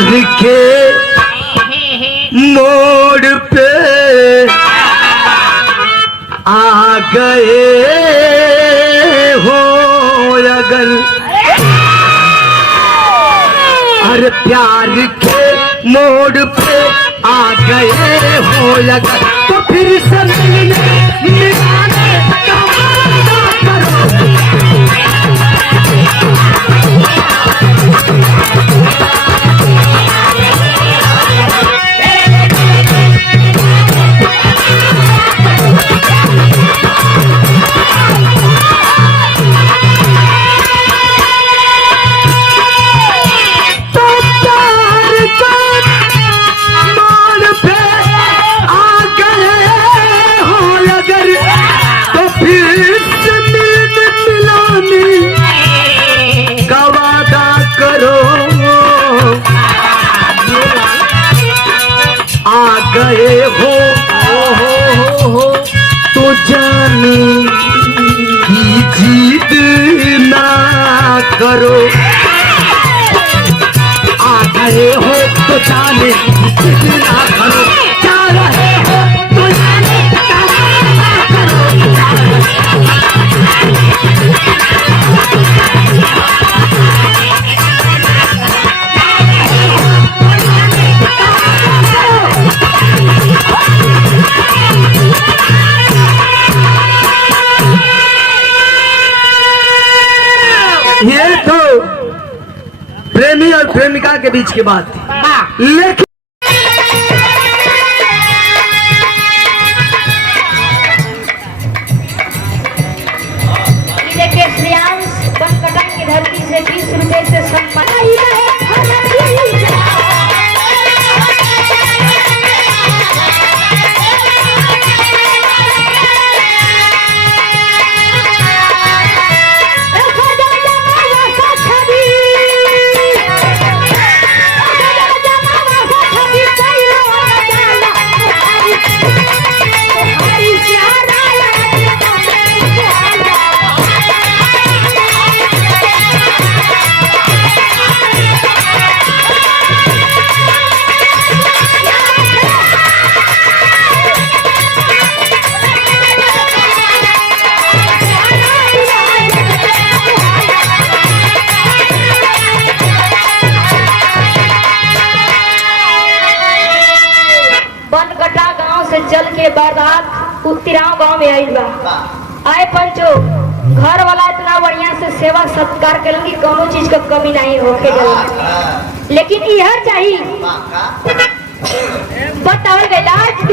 लिखे मोड़ पे आ गए हो अगर, अरे प्यार के मोड़ पे आ गए हो अगर, तो फिर से मिलाने का वादा करो। गए हो तो जाने की जीत ना करो, आ गए हो तो जाने की जीत ना करो, जा रहे हो तो जाने का ना करो। ये तो प्रेमी और प्रेमिका के बीच की बात थी, लेकिन देखिए श्रेयांश बनकटन की धरती से 20 रुपए से सम्मान। चल के बारात उत्तराव गांव में आई बा। आए पंचो घर वाला इतना बढ़िया से सेवा सत्कार करेंगे, कोनो चीज का कमी नहीं होके जाला, लेकिन यह चाहिए बताओ गए आज